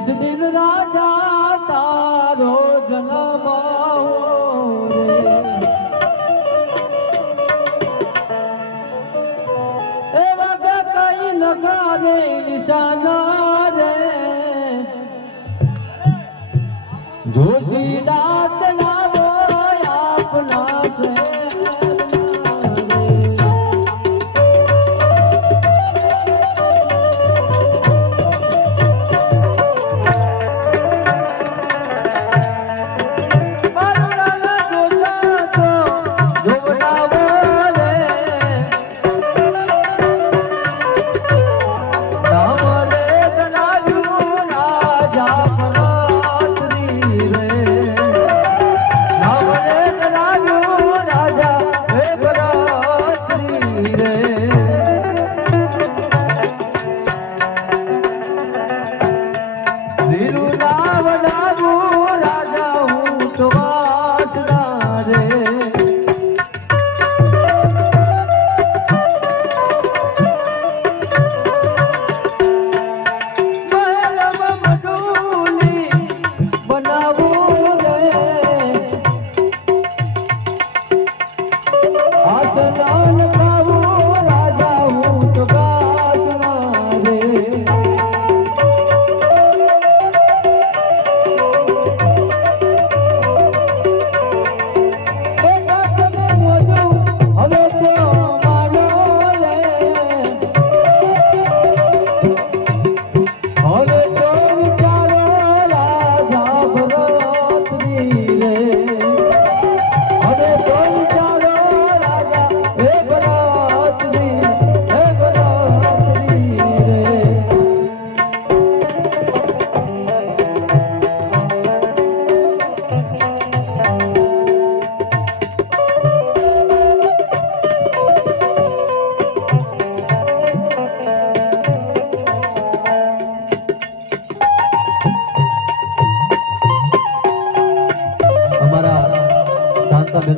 जिस दिन राजा तारो जन्म रे ए वगे कई नगारे निशाना रे जोशी डात लावो अपना से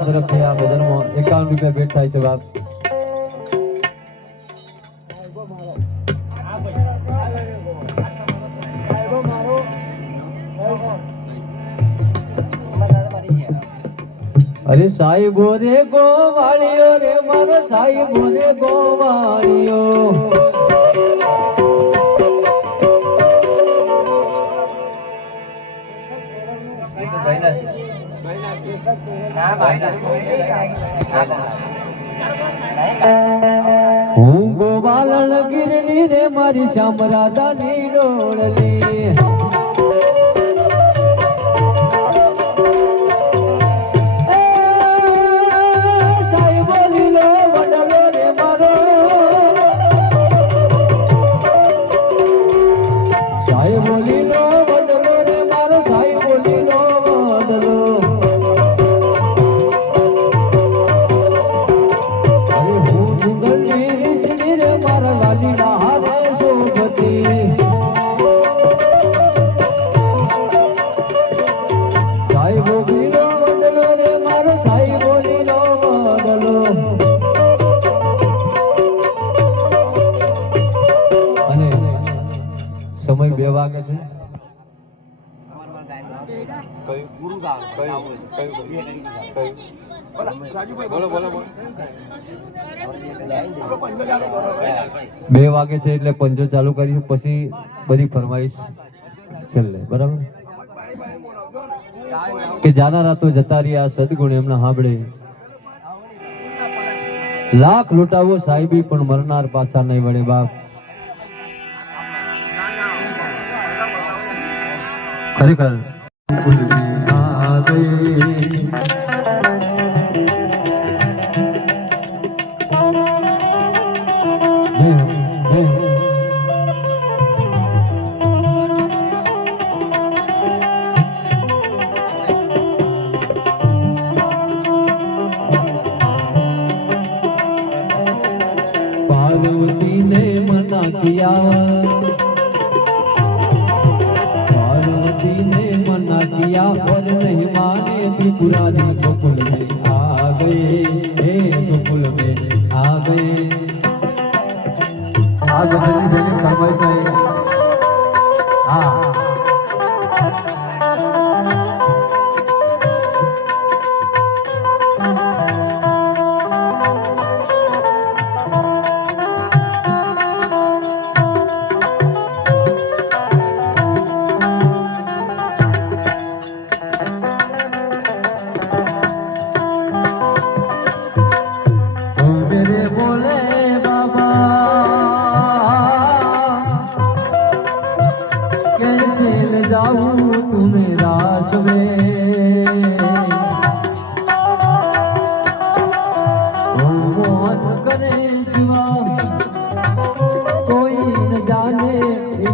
तरफ आ भजन में 51 रुपया भेट थाय छे बाप अरे साहिबो रे गोवाळियो रे मारो साहिबो रे गोवाळियो હું ગોવાલણ ગીરની રે મારી શ્યામ રાધાની ડોળની સાહેબો લીલો વડલો રે મારો સાહેબો લીલો વડલો રે મારો સાહેબો લીલો વડલો સમય 2 વાગે છે બોલો 2 વાગે છે એટલે પંજો ચાલુ કરીશું પછી બધી ફરમાઈશ છેલ્લે બરાબર કે જાનારા તો જતા રહ્યા સદગુણ એમના સાંભળે લાખ લૂંટાવો સાહેબી પણ મરનાર પાછા નહીં વળે બાપ ખરેખર पार्वती ने मना किया किया और नहीं माने त्रिपुरा गोकुल में आ गए हे गोकुल में आ गए आज फरमाइश है हाँ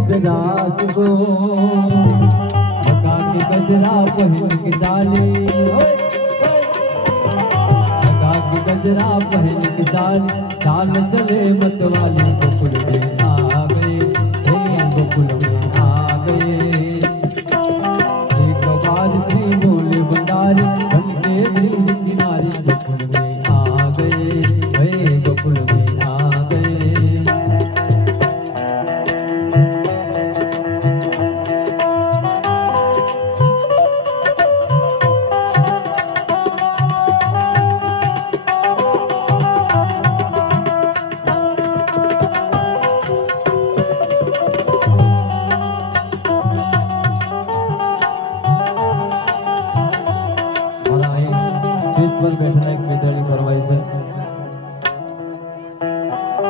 गजरास को लगा के गजरा पहन के डाली, लगा के गजरा पहन के डाली, चाल चले मतवाली गोकुल में